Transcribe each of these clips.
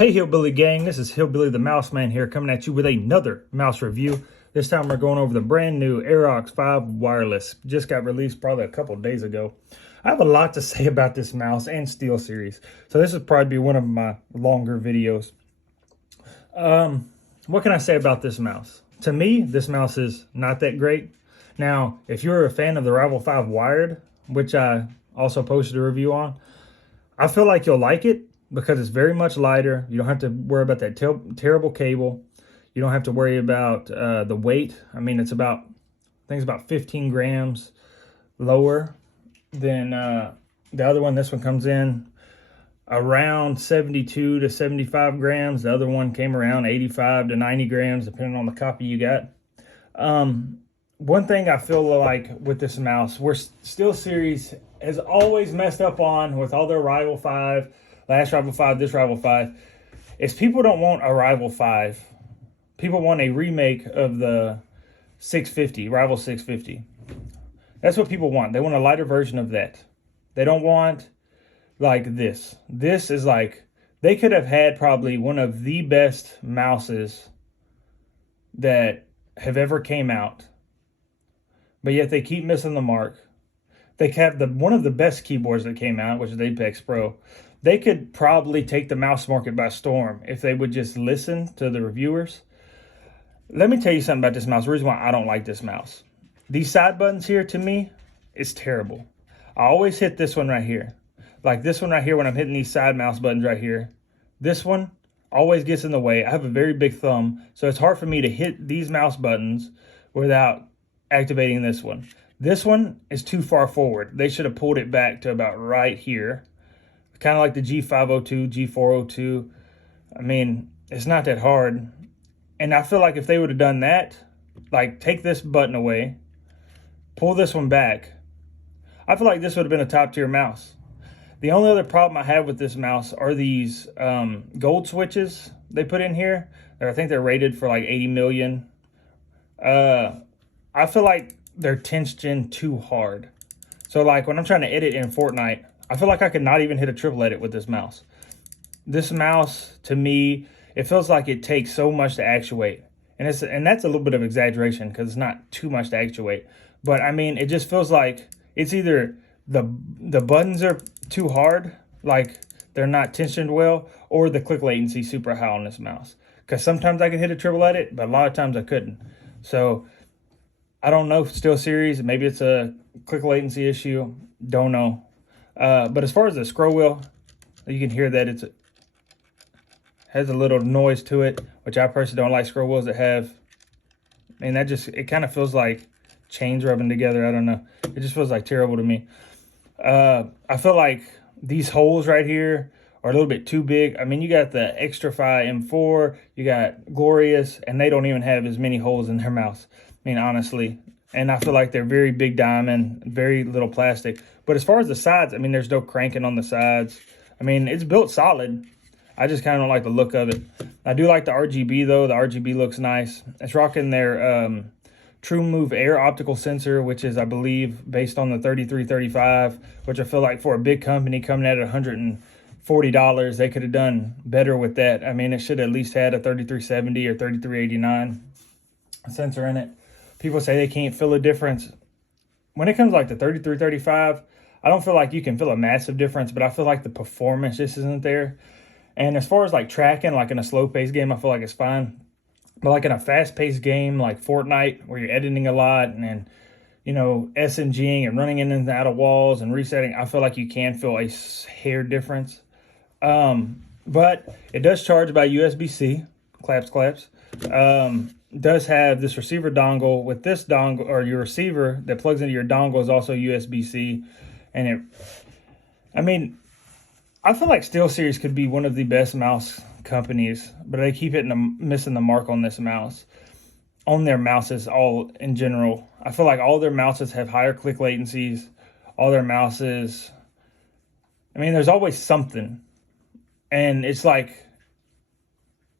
Hey Hillbilly Gang, this is Hillbilly the Mouse Man here coming at you with another mouse review. This time we're going over the brand new Areox 5 wireless. Just got released probably a couple days ago. I have a lot to say about this mouse and SteelSeries, so this will probably be one of my longer videos. What can I say about this mouse? To me, this mouse is not that great. Now, if you're a fan of the Rival 5 wired, which I also posted a review on, I feel like you'll like it, because it's very much lighter. You don't have to worry about that terrible cable. You don't have to worry about the weight. I mean, it's about, I think it's about 15 grams lower than the other one. This one comes in around 72 to 75 grams. The other one came around 85 to 90 grams, depending on the copy you got. One thing I feel like with this mouse, where SteelSeries has always messed up on with all their Rival 5, last Rival 5, this Rival 5, is people don't want a Rival 5. People want a remake of the 650, Rival 650. That's what people want. They want a lighter version of that. They don't want like this. This is like, they could have had probably one of the best mouses that have ever came out, but yet they keep missing the mark. They have one of the best keyboards that came out, which is the Apex Pro. They could probably take the mouse market by storm if they would just listen to the reviewers. Let me tell you something about this mouse. The reason why I don't like this mouse. These side buttons here, to me, is terrible. I always hit this one right here. Like this one right here when I'm hitting these side mouse buttons right here. This one always gets in the way. I have a very big thumb, so it's hard for me to hit these mouse buttons without activating this one. This one is too far forward. They should have pulled it back to about right here. Kind of like the G502, G402. I mean, it's not that hard. And I feel like if they would have done that, like take this button away, pull this one back, I feel like this would have been a top tier mouse. The only other problem I have with this mouse are these gold switches they put in here. I think they're rated for like 80 million. I feel like they're tensioned too hard. So like when I'm trying to edit in Fortnite, I feel like I could not even hit a triple edit with this mouse. This mouse, to me, it feels like it takes so much to actuate. And that's a little bit of exaggeration because it's not too much to actuate. But I mean, it just feels like it's either the buttons are too hard, like they're not tensioned well, or the click latency super high on this mouse. Because sometimes I can hit a triple edit, but a lot of times I couldn't. So I don't know if SteelSeries, maybe it's a click latency issue, don't know. But as far as the scroll wheel, you can hear that it has a little noise to it, which I personally don't like scroll wheels that have. I mean, it kind of feels like chains rubbing together. I don't know. It just feels like terrible to me. I feel like these holes right here are a little bit too big. I mean, you got the Extrafy M4, you got Glorious, and they don't even have as many holes in their mouse. I mean, honestly. And I feel like they're very big diamond, very little plastic. But as far as the sides, I mean, there's no cranking on the sides. I mean, it's built solid. I just kind of don't like the look of it. I do like the Rgb, though. The Rgb looks nice. It's rocking their True Move Air optical sensor, which is, I believe, based on the 3335, which I feel like for a big company coming at $140, they could have done better with that. I mean, it should at least had a 3370 or 3389 sensor in it. People say they can't feel a difference. When it comes to like the 3335, I don't feel like you can feel a massive difference, but I feel like the performance just isn't there. And as far as like tracking, like in a slow-paced game, I feel like it's fine. But like in a fast-paced game like Fortnite, where you're editing a lot and you know, SMGing and running in and out of walls and resetting, I feel like you can feel a hair difference. But it does charge by USB-C. Claps. Does have this receiver dongle. With this dongle, or your receiver that plugs into your dongle, is also USB-C. And I mean, I feel like SteelSeries could be one of the best mouse companies, but they keep missing the mark on this mouse. On their mouses, all in general. I feel like all their mouses have higher click latencies. All their mouses, I mean, there's always something. And it's like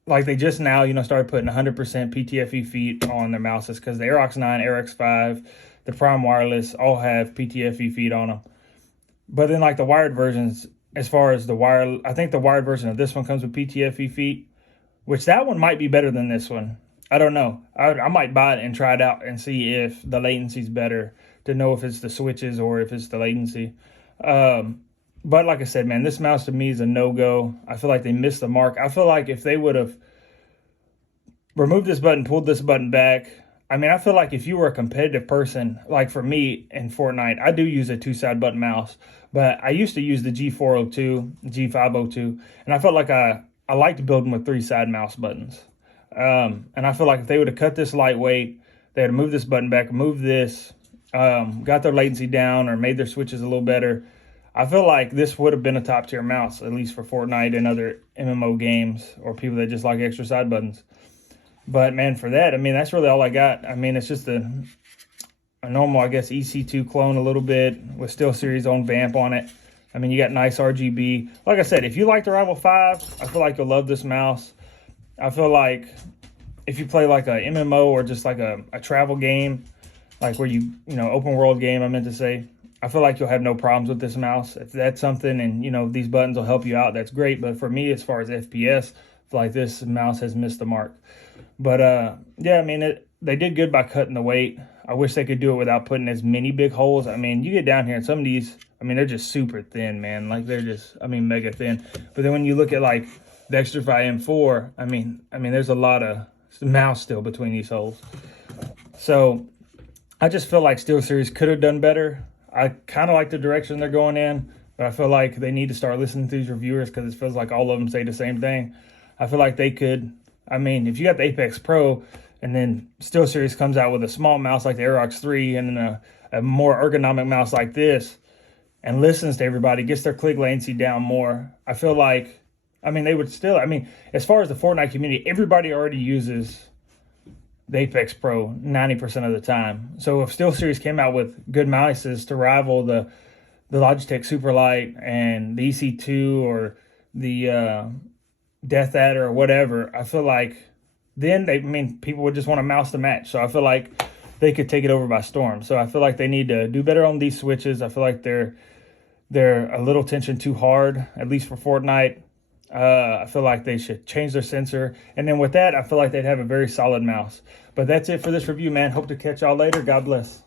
they just now, you know, started putting 100% PTFE feet on their mouses, because the Areox 9, Areox 5, the Prime Wireless all have PTFE feet on them. But then like the wired versions, as far as the wire, I think the wired version of this one comes with PTFE feet, which that one might be better than this one. I don't know. I might buy it and try it out and see if the latency is better, to know if it's the switches or if it's the latency. But like I said, man, this mouse to me is a no-go. I feel like they missed the mark. I feel like if they would have removed this button, pulled this button back, I mean, I feel like if you were a competitive person, like for me in Fortnite, I do use a 2-side button mouse, but I used to use the G402, G502, and I felt like I liked building with 3-side mouse buttons. And I feel like if they would have cut this lightweight, they had moved this button back, moved this, got their latency down, or made their switches a little better, I feel like this would have been a top tier mouse, at least for Fortnite and other MMO games, or people that just like extra side buttons. But man, for that, I mean, that's really all I got. I mean, it's just a normal, I guess, EC2 clone a little bit with SteelSeries own vamp on it. I mean, you got Nice Rgb. Like I said, if you like the Rival 5, I feel like you'll love this mouse. I feel like if you play like a MMO or just like a travel game, like where you know, open world game, I meant to say, I feel like you'll have no problems with this mouse. If that's something and, you know, these buttons will help you out, that's great. But for me, as far as FPS, I feel like this mouse has missed the mark. But yeah, I mean, they did good by cutting the weight. I wish they could do it without putting as many big holes. I mean, you get down here and some of these, I mean, they're just super thin, man. Like they're just, I mean, mega thin. But then when you look at like the Xtrfy M4, I mean, there's a lot of mouse still between these holes. So I just feel like SteelSeries could have done better. I kind of like the direction they're going in, but I feel like they need to start listening to these reviewers, because it feels like all of them say the same thing. I feel like they could, I mean, if you got the Apex Pro and then SteelSeries comes out with a small mouse like the Areox 3 and then a more ergonomic mouse like this and listens to everybody, gets their click latency down more, I feel like, I mean, they would still, I mean, as far as the Fortnite community, everybody already uses the Apex Pro 90% of the time. So if SteelSeries came out with good mouses to rival the Logitech Superlight and the EC2 or the Death Adder or whatever, I feel like then people would just want a mouse to match. So I feel like they could take it over by storm. So I feel like they need to do better on these switches. I feel like they're a little tension too hard, at least for Fortnite. I feel like they should change their sensor. And then with that, I feel like they'd have a very solid mouse. But that's it for this review, man. Hope to catch y'all later. God bless.